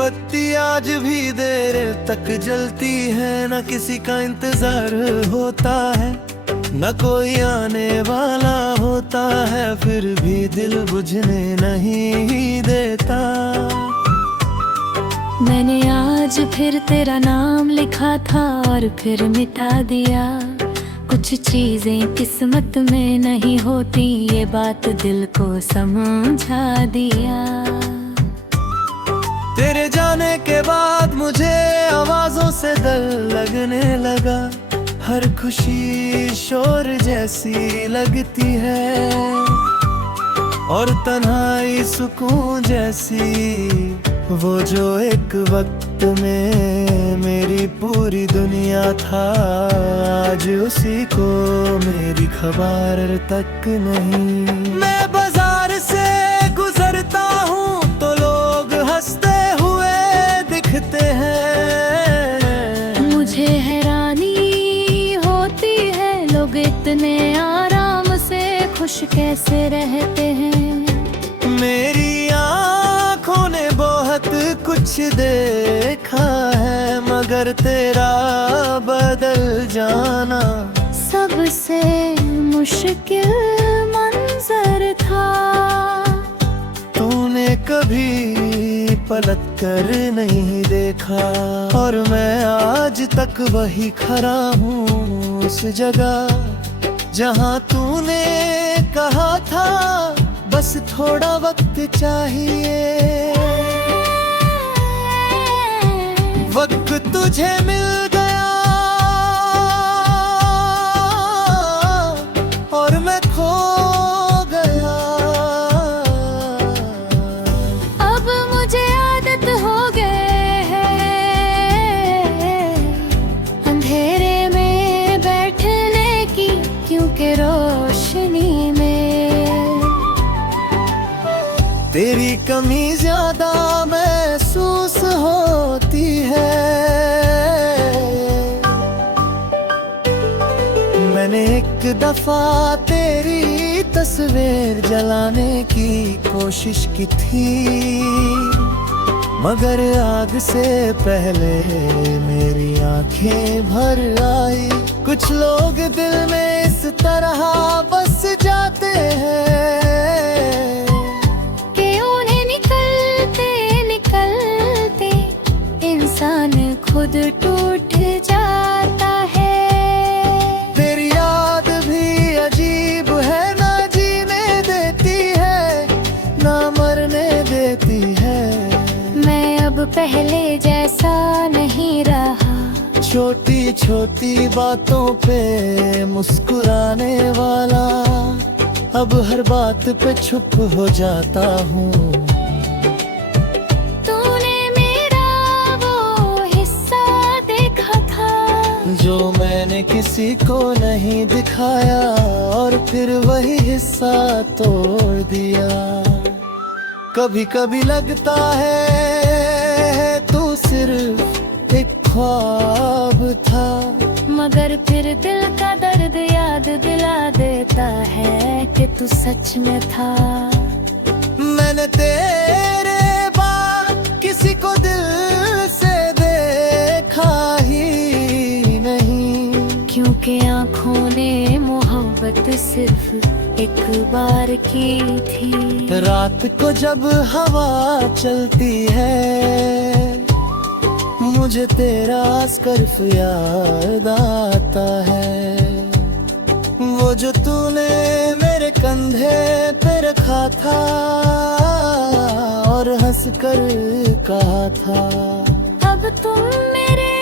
बत्ती आज भी देर तक जलती है, न किसी का इंतजार होता है, न कोई आने वाला होता है, फिर भी दिल बुझने नहीं देता। मैंने आज फिर तेरा नाम लिखा था और फिर मिटा दिया। कुछ चीजें किस्मत में नहीं होती, ये बात दिल को समझा दिया। तेरे जाने के बाद मुझे आवाजों से डर लगने लगा, हर खुशी शोर जैसी लगती है और तन्हाई सुकून जैसी। वो जो एक वक्त में मेरी पूरी दुनिया था, आज उसी को मेरी खबर तक नहीं। मैं बाजार से गुजरता हूँ तो लोग हंसते हुए दिखते हैं। मुझे हैरानी होती है, लोग इतने आराम से खुश कैसे रहते हैं। मेरी आँखों ने बहुत कुछ देखा है, मगर तेरा बदल जाना सबसे मुश्किल मंजर था। तूने कभी पलट कर नहीं देखा और मैं आज तक वही खड़ा हूँ उस जगह जहाँ तूने कहा था बस थोड़ा वक्त चाहिए। वक्त तुझे मिल गया और मैं खो गया। अब मुझे आदत हो गए है अंधेरे में बैठने की, क्योंकि रोशनी में तेरी कमी ज्यादा महसूस होती है। मैंने एक दफा तेरी तस्वीर जलाने की कोशिश की थी, मगर आग से पहले मेरी आंखें भर आई। कुछ लोग दिल में इस तरह बस जाते हैं कि उन्हें निकलते निकलते इंसान खुद टूट जाता है। तेरी याद भी अजीब है, ना जीने देती है ना मरने देती है। मैं अब पहले जैसा नहीं रहा, छोटी छोटी बातों पे मुस्कुराने वाला, अब हर बात पे चुप हो जाता हूँ। तूने मेरा वो हिस्सा देखा था जो मैंने किसी को नहीं दिखाया और फिर वही हिस्सा तोड़ दिया। कभी कभी लगता है तू सिर्फ एक ख्वाब था, मगर फिर दिल का दर्द याद दिला देता है कि तू सच में था। मैंने तेरे बाद किसी को दिल से देखा ही नहीं, क्योंकि आँखों ने मोहब्बत सिर्फ एक बार की थी। रात को जब हवा चलती है मुझे तेरा स्कार्फ याद आता है। वो जो तूने मेरे कंधे पे रखा था और हंसकर कहा था, अब तुम मेरे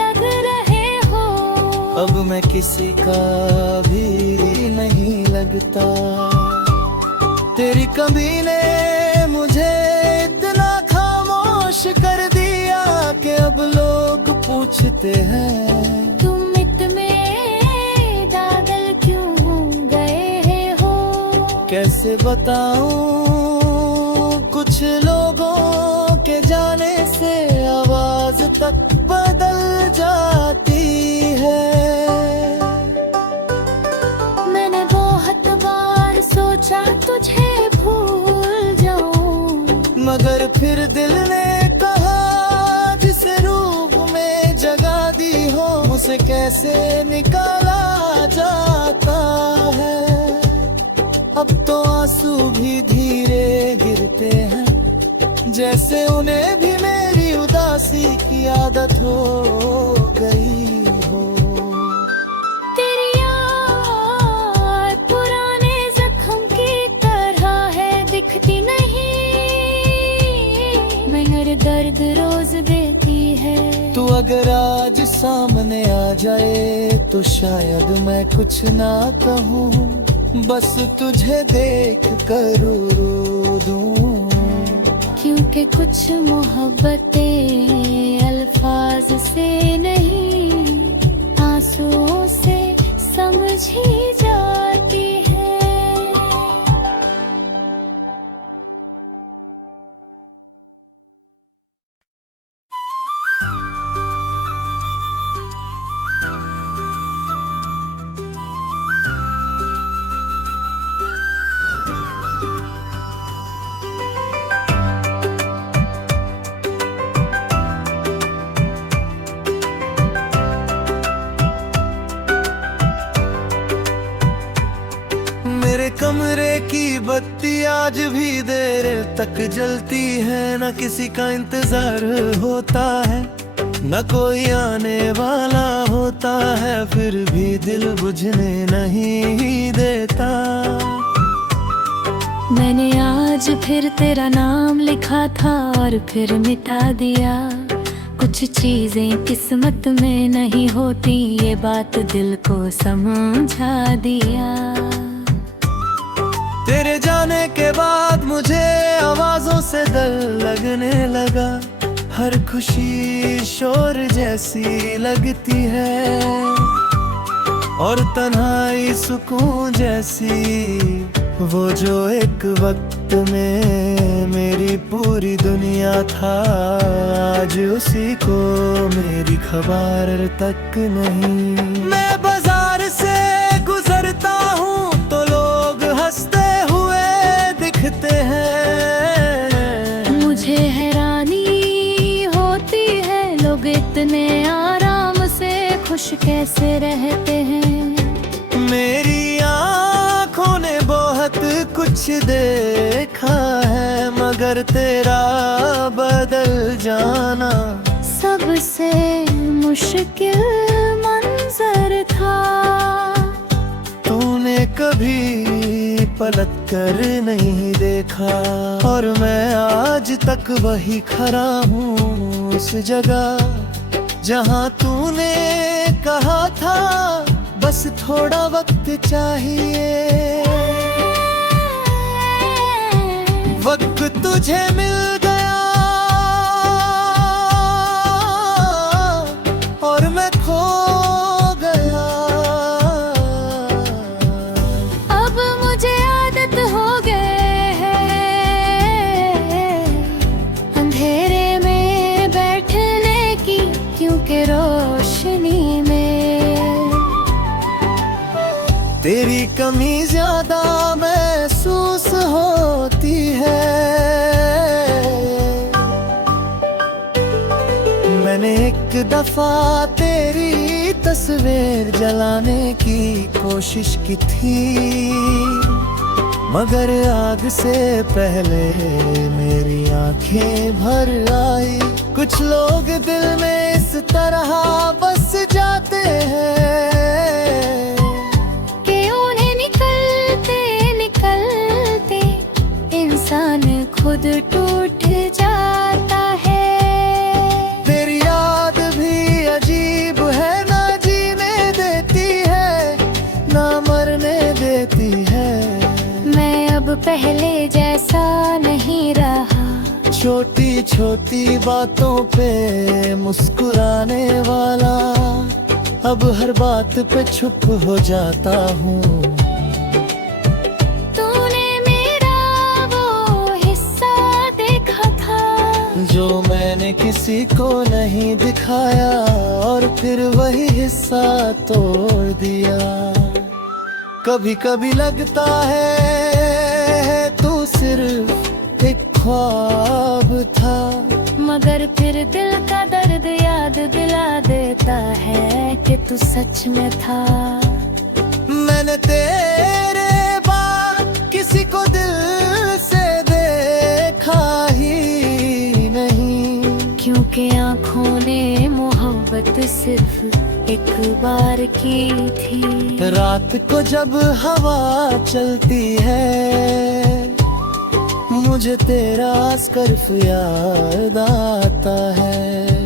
लग रहे हो। अब मैं किसी का भी नहीं लगता। तेरी कमी ने मुझे इतना खामोश कर दिया कि अब लोग पूछते हैं तुम इतने पागल क्यों गए हो। कैसे बताऊं, कुछ लोगों के जाने से आवाज तक बदल जाती है। मैंने बहुत बार सोचा तुझे भूल जाऊं, मगर फिर दिल ने कहा निकाला जाता है। अब तो आंसू भी धीरे गिरते हैं, जैसे उन्हें भी मेरी उदासी की आदत हो गई हो। तेरी याद पुराने जख्म की तरह है, दिखती नहीं मगर दर्द रोज देती है। तू अगर आज सामने आ जाए तो शायद मैं कुछ ना कहूँ, बस तुझे देख कर रो दूं। क्योंकि कुछ मोहब्बतें अल्फाज से नहीं, आंसुओं से समझी जाती है। मेरे कमरे की बत्ती आज भी देर तक जलती है, न किसी का इंतजार होता है, न कोई आने वाला होता है, फिर भी दिल बुझने नहीं देता। मैंने आज फिर तेरा नाम लिखा था और फिर मिटा दिया। कुछ चीजें किस्मत में नहीं होती, ये बात दिल को समझा दिया। तेरे जाने के बाद मुझे आवाजों से डर लगने लगा, हर खुशी शोर जैसी लगती है और तन्हाई सुकून जैसी। वो जो एक वक्त में मेरी पूरी दुनिया था, आज उसी को मेरी खबर तक नहीं। मैं बाजार से गुजरता हूँ तो लोग हंसते हुए दिखते हैं। मुझे हैरानी होती है, लोग इतने आराम से खुश कैसे रहते हैं। मेरी आँखों ने बहुत कुछ देखा है, मगर तेरा बदल जाना सबसे मुश्किल मंजर था। तूने कभी पलट कर नहीं देखा और मैं आज तक वही खड़ा हूँ उस जगह जहाँ तूने कहा था बस थोड़ा वक्त चाहिए। वक्त तुझे मिल गया और मैं खो गया। अब मुझे आदत हो गई है अंधेरे में बैठने की, क्योंकि रोशनी में तेरी कमी ज्यादा महसूस होती है। मैंने एक दफा तेरी तस्वीर जलाने की कोशिश की थी, मगर आग से पहले मेरी आंखें भर आई। कुछ लोग दिल में इस तरह बस जाते हैं कि उन्हें निकलते निकलते इंसान खुद टूट जाता है। तेरी याद भी अजीब है, ना जीने देती है ना मरने देती है। मैं अब पहले जैसा नहीं रहा, छोटी छोटी बातों पे मुस्कुराने वाला, अब हर बात पे चुप हो जाता हूँ। तूने मेरा वो हिस्सा देखा था जो मैंने किसी को नहीं दिखाया, और फिर वही हिस्सा तोड़ दिया। कभी कभी लगता है तू सिर्फ एक ख्वाब था, मगर फिर दिल का दर्द याद दिला देता है कि तू सच में था। मैंने तेरे बाद किसी को दिल से देखा ही नहीं, क्योंकि आँखों ने मोहब्बत सिर्फ एक बार की थी। रात को जब हवा चलती है मुझे तेरा स्कर्फ याद आता है,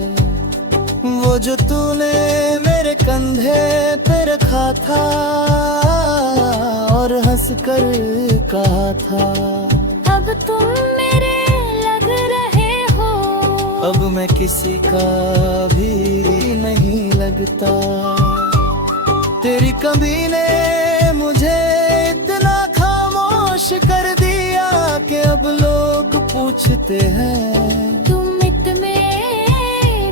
वो जो तूने मेरे कंधे पे रखा था और हंसकर कहा था अब तुम मेरे लग रहे हो। अब मैं किसी का भी नहीं लगता। तेरी कमी ने मुझे इतना खामोश कर दिया कि अब लोग पूछते हैं तुम इतने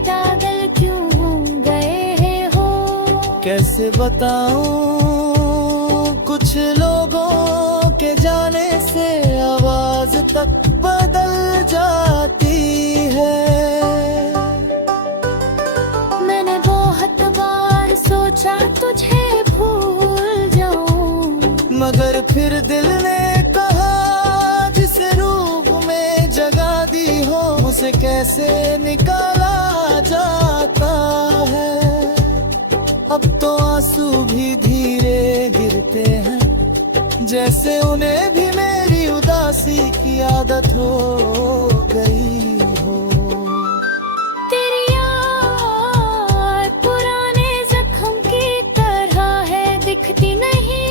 पागल क्यों गए हो। कैसे बताऊं, कुछ लोगों के जाने से आवाज तक बदल जाती है। मैंने बहुत बार सोचा तुझे भूल जाऊं, मगर फिर दिल ने कहा जिसे रूप में जगा दी हो उसे कैसे निकाला जाता है। अब तो आंसू भी धीरे गिरते हैं जैसे उन्हें भी मेरी उदासी की आदत हो गई हो। तेरी याद पुराने जख्म की तरह है, दिखती नहीं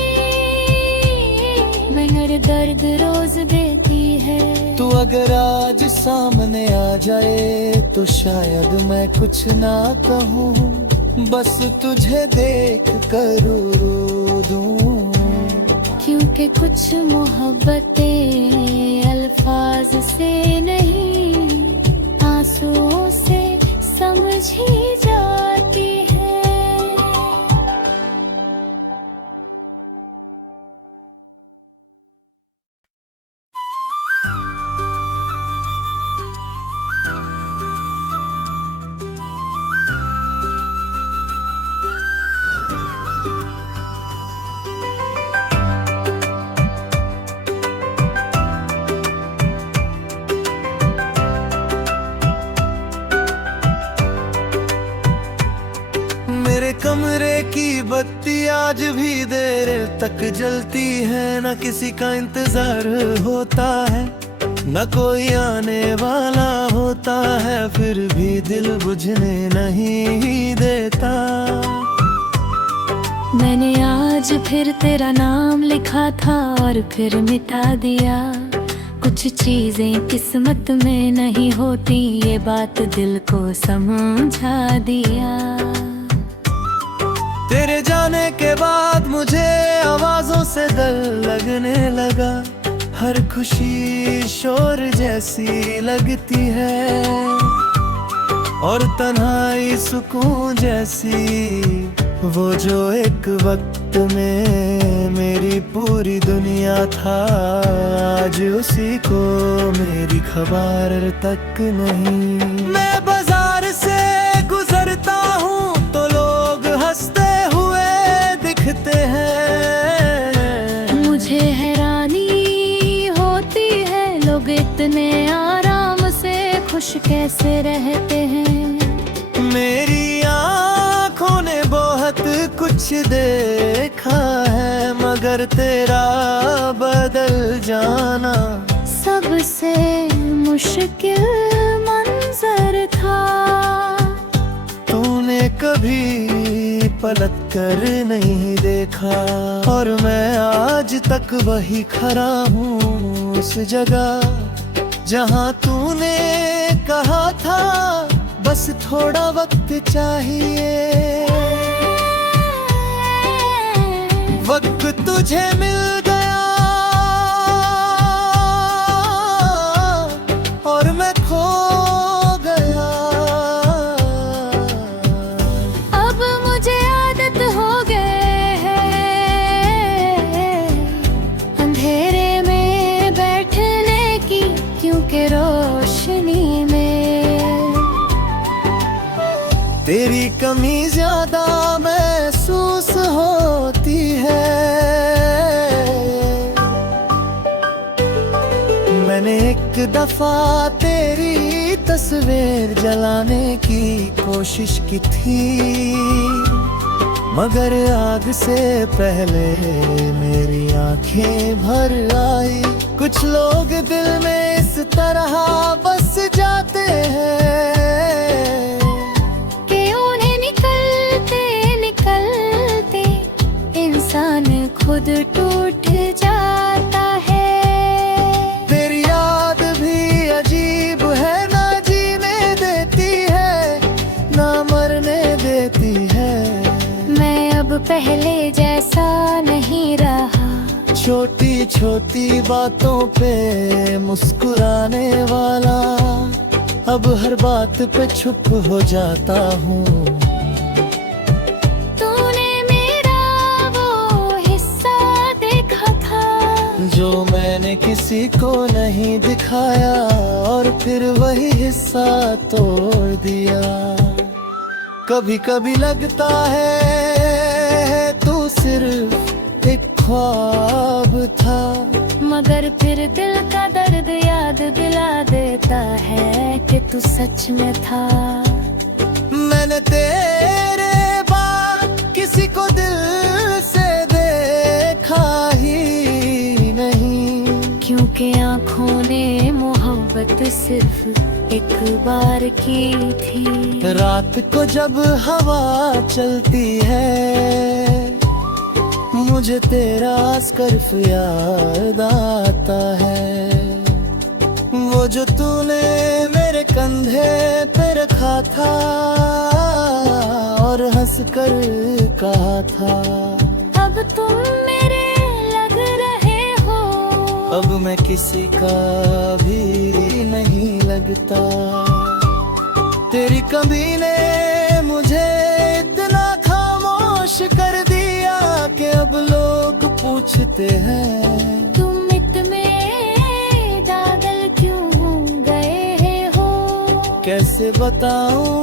मगर दर्द रोज देती है। तू अगर आज सामने आ जाए तो शायद मैं कुछ ना कहूँ, बस तुझे देख कर रो दूं। क्योंकि कुछ मोहब्बतें अल्फाज से नहीं आंसुओं से समझी जाती है। मेरे कमरे की बत्ती आज भी देर तक जलती है, न किसी का इंतजार होता है, न कोई आने वाला होता है, फिर भी दिल बुझने नहीं देता। मैंने आज फिर तेरा नाम लिखा था और फिर मिटा दिया। कुछ चीजें किस्मत में नहीं होती, ये बात दिल को समझा दिया। तेरे जाने के बाद मुझे आवाजों से डर लगने लगा, हर खुशी शोर जैसी लगती है और तन्हाई सुकून जैसी, वो जो एक वक्त में मेरी पूरी दुनिया था, आज उसी को मेरी खबर तक नहीं। मैं बाजार से गुजरता हूँ तो लोग हंसते हुए दिखते हैं, मुझे हैरानी होती है लोग इतने आराम से खुश कैसे रहते हैं। मेरी आँखों ने बहुत कुछ देखा है, मगर तेरा बदल जाना सबसे मुश्किल मंजर था। तूने कभी पलट कर नहीं देखा और मैं आज तक वही खड़ा हूँ उस जगह जहाँ तूने कहा था बस थोड़ा वक्त चाहिए। वक्त तुझे मिल गया और मैं खो गया। अब मुझे आदत हो गए है अंधेरे में बैठने की, क्योंकि रोशनी में दफा तेरी तस्वीर जलाने की कोशिश की थी, मगर आग से पहले मेरी आंखें भर आई। कुछ लोग दिल में इस तरह बस जाते हैं कि उन्हें निकलते निकलते इंसान खुद टूट जाता है। तेरी याद भी अजीब है, ना जीने देती है ना मरने देती है। मैं अब पहले जैसा नहीं रहा, छोटी छोटी बातों पे मुस्कुराने वाला, अब हर बात पे चुप हो जाता हूँ। तूने मेरा वो हिस्सा देखा था जो मैंने किसी को नहीं दिखाया, और फिर वही हिस्सा तोड़ दिया। कभी कभी लगता है तू सिर्फ एक ख्वाब था, मगर फिर दिल का दर्द याद दिला देता है कि तू सच में था। मैंने तेरे बाद किसी को दिल से देखा ही नहीं, क्योंकि आँखों ने मोहब्बत सिर्फ एक बार की थी। रात को जब हवा चलती है, मुझे तेरा स्कर्फ याद आता है। वो जो तूने मेरे कंधे पे रखा था और हंसकर कहा था, अब तुम मेरे लग रहे हो। अब मैं किसी का भी नहीं लगता। तेरी कमी ने मुझे इतना खामोश कर दिया कि अब लोग पूछते हैं, तुम मिट में दागल क्यों गए हो। कैसे बताऊं,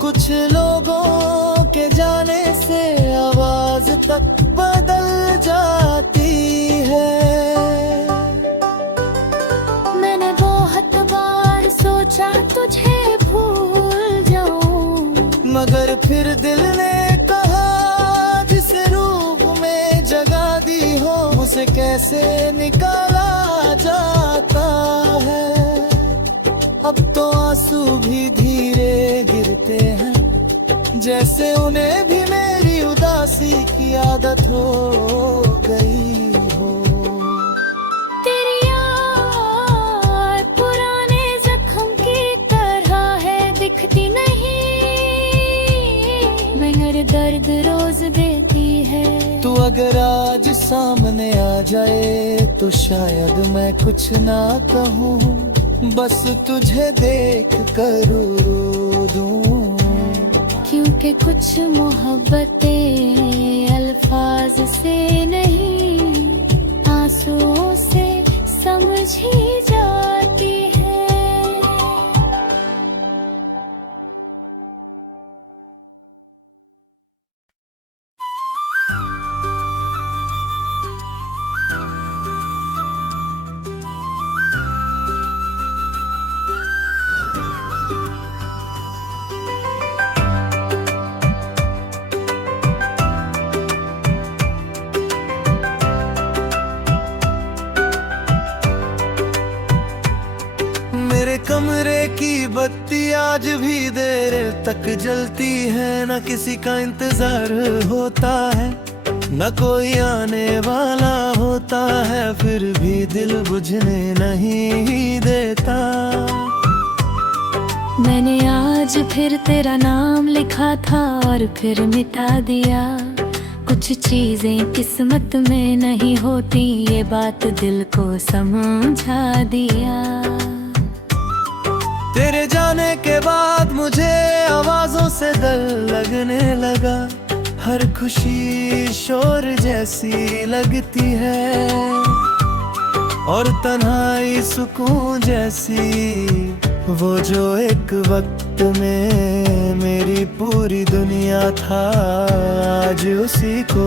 कुछ लोगों के जाने से आवाज तक बदल जाती है। मैंने बहुत बार सोचा तुझे भूल जाऊं, मगर फिर दिल ने कहा, जिस रूप में जगा दी हो उसे कैसे निकाला जाता है। अब तो आंसू भी धीरे गिरते हैं, जैसे उन्हें भी मेरी उदासी की आदत हो गई हो। तेरी याद पुराने जख्म की तरह है, दिखती नहीं मगर दर्द रोज देती है। तू अगर आज सामने आ जाए तो शायद मैं कुछ ना कहूँ, बस तुझे देख कर रो दूं। क्योंकि कुछ मोहब्बतें अल्फाज से नहीं आंसुओं से समझी जाती है। मेरे कमरे की बत्ती आज भी देर तक जलती है, न किसी का इंतजार होता है, न कोई आने वाला होता है, फिर भी दिल बुझने नहीं देता। मैंने आज फिर तेरा नाम लिखा था और फिर मिटा दिया। कुछ चीजें किस्मत में नहीं होती, ये बात दिल को समझा दिया। तेरे जाने के बाद मुझे आवाजों से डर लगने लगा, हर खुशी शोर जैसी लगती है और तन्हाई सुकून जैसी। वो जो एक वक्त में मेरी पूरी दुनिया था, आज उसी को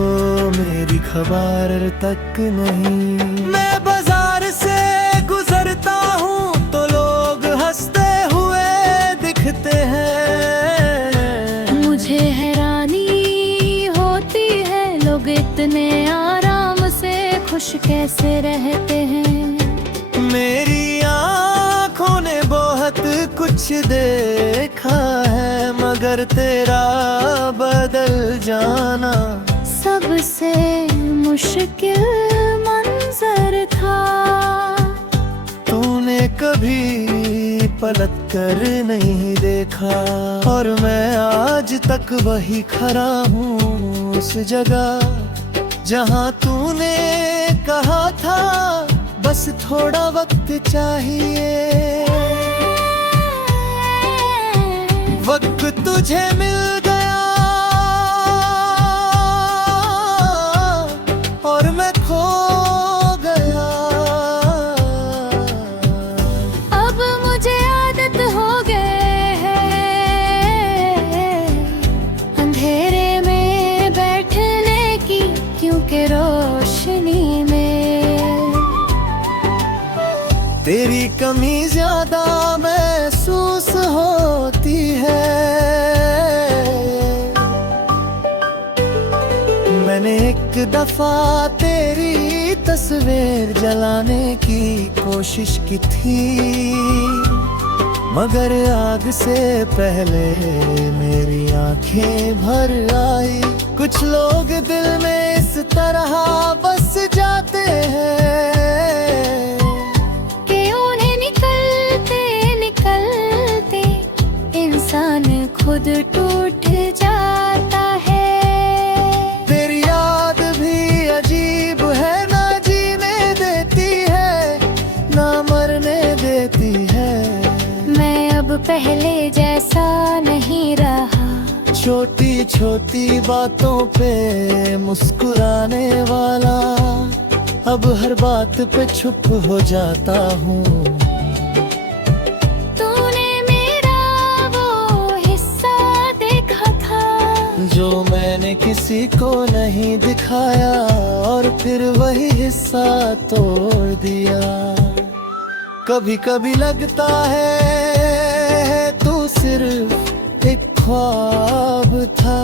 मेरी खबर तक नहीं। मैं बाजार से गुजरता लोग इतने आराम से खुश कैसे रहते हैं। मेरी आँखों ने बहुत कुछ देखा है, मगर तेरा बदल जाना सबसे मुश्किल मंजर था। तूने कभी पलट कर नहीं देखा, और मैं आज तक वही खड़ा हूँ उस जगह जहाँ तूने कहा था बस थोड़ा वक्त चाहिए। वक्त तुझे मिल गया और मैं खो गया। अब मुझे आदत हो गए है अंधेरे में बैठने की, क्योंकि रोशनी में तेरी कमी ज्यादा महसूस होती है। मैंने एक दफा तेरी तस्वीर जलाने की कोशिश की थी, मगर आग से पहले मेरी आंखें भर आई। कुछ लोग दिल में इस तरह बस जाते हैं कि उन्हें निकलते निकलते इंसान खुद टूट जाता है। तेरी याद भी अजीब है, ना जीने देती है ना मरने देती है। मैं अब पहले जैसा नहीं रहा, छोटी छोटी बातों पे मुस्कुराने वाला, अब हर बात पे चुप हो जाता हूँ। तूने मेरा वो हिस्सा देखा था जो मैंने किसी को नहीं दिखाया, और फिर वही हिस्सा तोड़ दिया। कभी कभी लगता है तू सिर्फ एक ख्वाब था,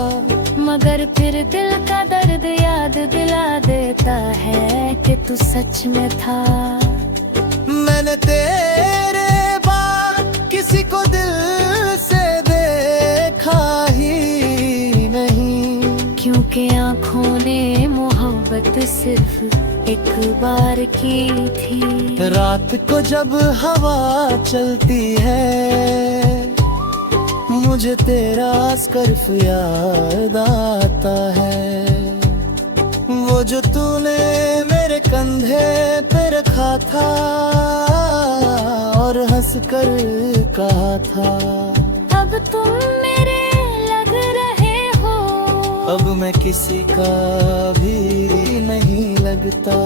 मगर फिर दिल का दर्द याद दिला देता है कि तू सच में था। मैंने तेरे बाद किसी को दिल से देखा ही नहीं, क्योंकि आँखों ने मोहब्बत सिर्फ एक बार की थी। रात को जब हवा चलती है मुझे तेरा स्कर्फ याद आता है, वो जो तूने मेरे कंधे पे रखा था और हंसकर कहा था अब तुम मेरे लग रहे हो। अब मैं किसी का भी नहीं लगता।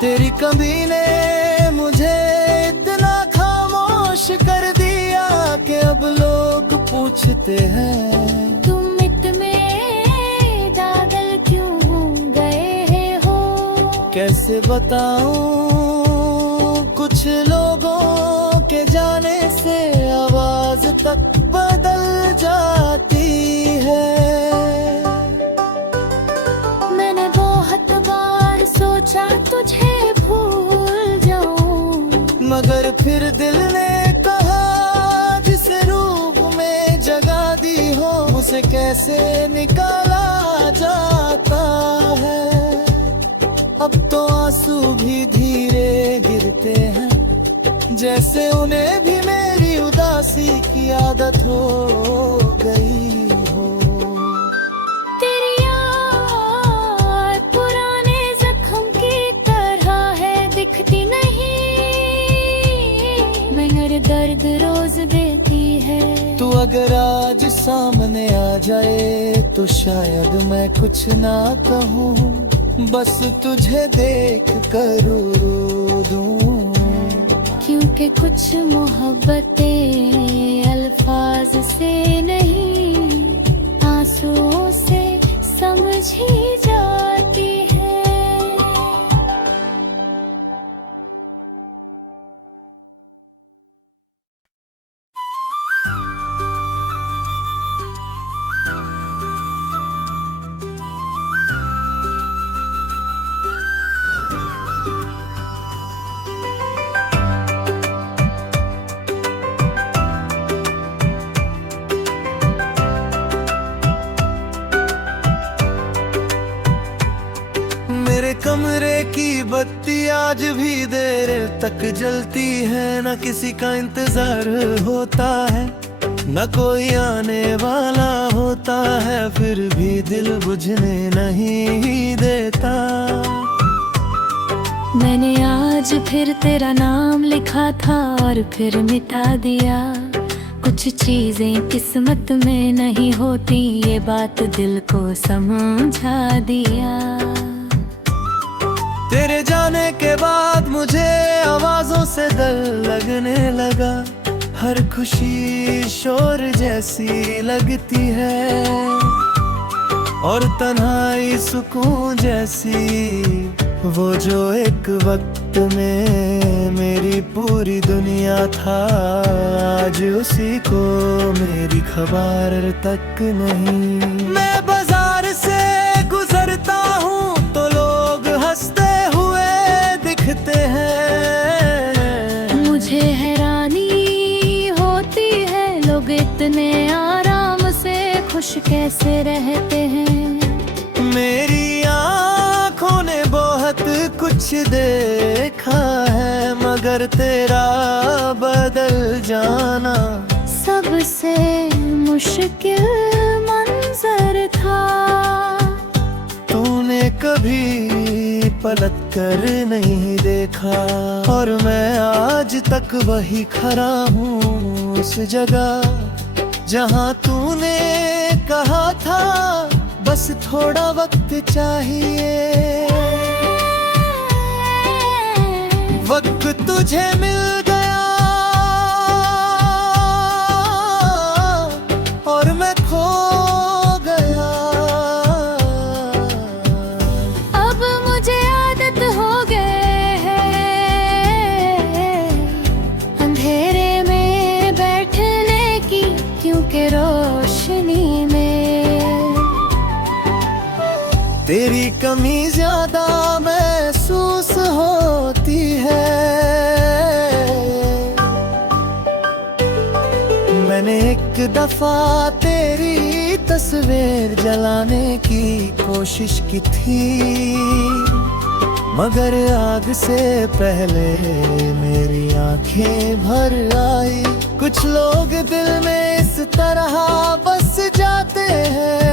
तेरी कमी ने मुझे इतना खामोश कर दिया कि अब लोग पूछते हैं तुम इतने पागल क्यों गए हो। कैसे बताऊं, कुछ लोगों के जाने से आवाज तक बदल जाती है। मैंने बहुत बार सोचा तुझे भूल जाऊं, मगर फिर दिल ने कहा जिस रूप में जगा दी हो उसे कैसे निकाला जाता है। अब तो आंसू भी धीरे गिरते हैं, जैसे उन्हें भी मेरी उदासी की आदत हो गई हो। तेरी याद पुराने जख्म की तरह है, दिखती नहीं मगर दर्द रोज देती है। तू अगर आज सामने आ जाए तो शायद मैं कुछ ना कहूँ, बस तुझे देख कर रो दूं। क्योंकि कुछ मोहब्बतें अल्फाज से नहीं आंसुओं से समझी जाती है। कमरे की बत्ती आज भी देर तक जलती है, न किसी का इंतजार होता है, न कोई आने वाला होता है, फिर भी दिल बुझने नहीं देता। मैंने आज फिर तेरा नाम लिखा था और फिर मिटा दिया। कुछ चीजें किस्मत में नहीं होती, ये बात दिल को समझा दिया। तेरे जाने के बाद मुझे आवाजों से डर लगने लगा, हर खुशी शोर जैसी लगती है और तन्हाई सुकून जैसी। वो जो एक वक्त में मेरी पूरी दुनिया था, आज उसी को मेरी खबर तक नहीं। मैं बाजार से गुजरता हूँ तो लोग हंसते हुए दिखते हैं। मुझे हैरानी होती है, लोग इतने आराम से खुश कैसे रहते हैं। मेरी आँखों ने बहुत कुछ देखा है, मगर तेरा बदल जाना सबसे मुश्किल मंजर था। तूने कभी पलट कर नहीं देखा और मैं आज तक वही खड़ा हूँ उस जगह जहाँ तूने कहा था बस थोड़ा वक्त चाहिए। वक्त तुझे मिल गया और मैं खो गया। अब मुझे आदत हो गए है अंधेरे में बैठने की, क्योंकि रोशनी में तेरी कमी ज्यादा महसूस होती है। मैंने एक दफा तेरी तस्वीर जलाने की कोशिश की थी, मगर आग से पहले मेरी आंखें भर आई। कुछ लोग दिल में इस तरह बस जाते हैं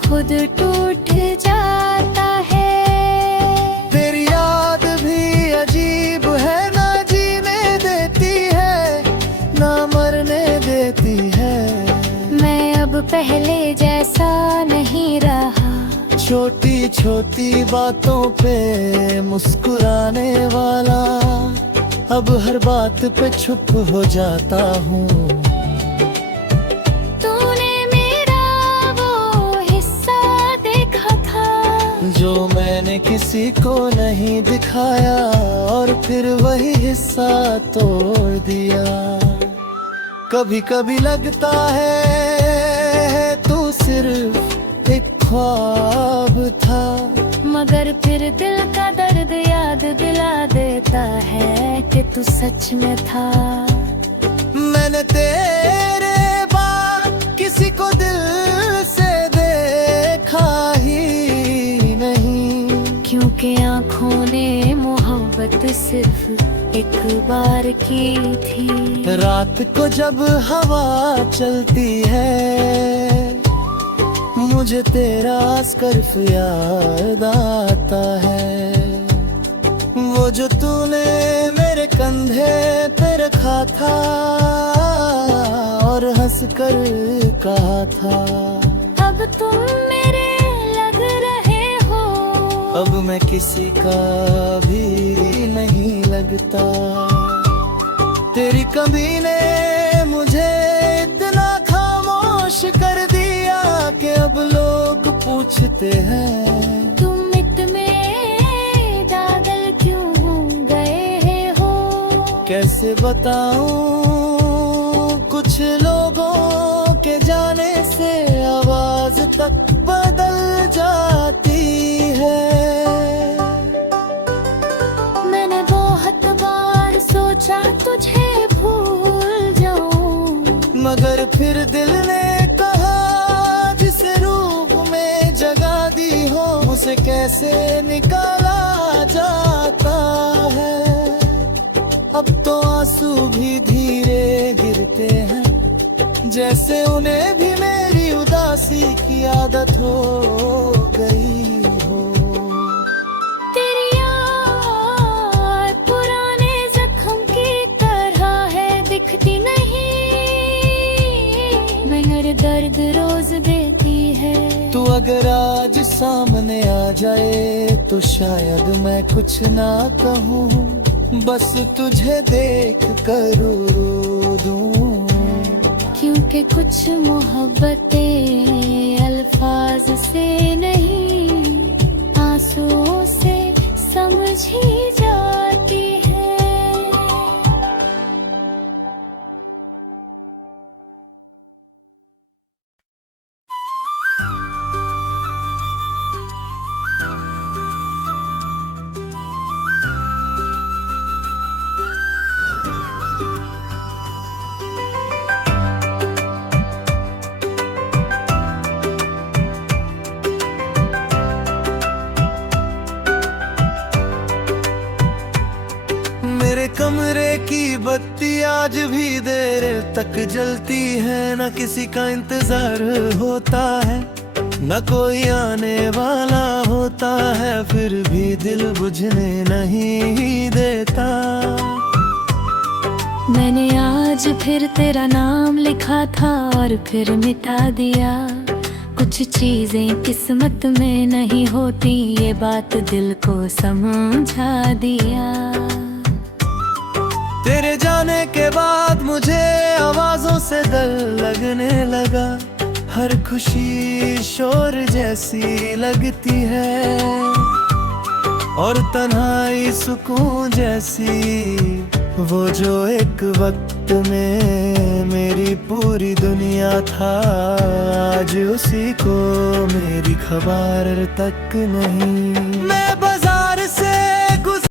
खुद टूट जाता है। तेरी याद भी अजीब है, ना जीने देती है ना मरने देती है। मैं अब पहले जैसा नहीं रहा, छोटी छोटी बातों पे मुस्कुराने वाला, अब हर बात पे चुप हो जाता हूँ। जो मैंने किसी को नहीं दिखाया और फिर वही हिस्सा तोड़ दिया। कभी कभी लगता है तू सिर्फ एक ख्वाब था, मगर फिर दिल का दर्द याद दिला देता है कि तू सच में था। मैंने तेरे बाद किसी को दिल से देखा ही क्योंकि आँखों ने मोहब्बत सिर्फ एक बार की थी। रात को जब हवा चलती है मुझे तेरा स्कर्फ याद आता है। वो जो तूने मेरे कंधे पे रखा था और हंस कर कहा था, अब तुम मेरे लग रहे हो। अब मैं किसी का भी नहीं लगता। तेरी कमी ने मुझे इतना खामोश कर दिया कि अब लोग पूछते हैं तुम इतने पागल क्यों गए हो। कैसे बताऊं, कुछ लोगों के जाने से आवाज तक बदल जाती है। मैंने बहुत बार सोचा तुझे भूल जाऊं, मगर फिर दिल ने कहा जिसे रूप में जगा दी हो उसे कैसे निकाला जाता है। अब तो आंसू भी धीरे गिरते हैं जैसे उन्हें भी मेरी उदासी की आदत हो गई हो। तेरी याद पुराने जख्म की तरह है, दिखती नहीं मगर दर्द रोज देती है। तू अगर आज सामने आ जाए तो शायद मैं कुछ ना कहूँ, बस तुझे देख कर रो दूं। क्योंकि कुछ मोहब्बतें अल्फाज से नहीं आंसुओं से समझी जाती है। मेरे कमरे की बत्ती आज भी देर तक जलती है, न किसी का इंतजार होता है, न कोई आने वाला होता है, फिर भी दिल बुझने नहीं देता। मैंने आज फिर तेरा नाम लिखा था और फिर मिटा दिया। कुछ चीजें किस्मत में नहीं होती, ये बात दिल को समझा दिया। तेरे जाने के बाद मुझे आवाजों से डर लगने लगा, हर खुशी शोर जैसी लगती है और तन्हाई सुकून जैसी, वो जो एक वक्त में मेरी पूरी दुनिया था, आज उसी को मेरी खबर तक नहीं। मैं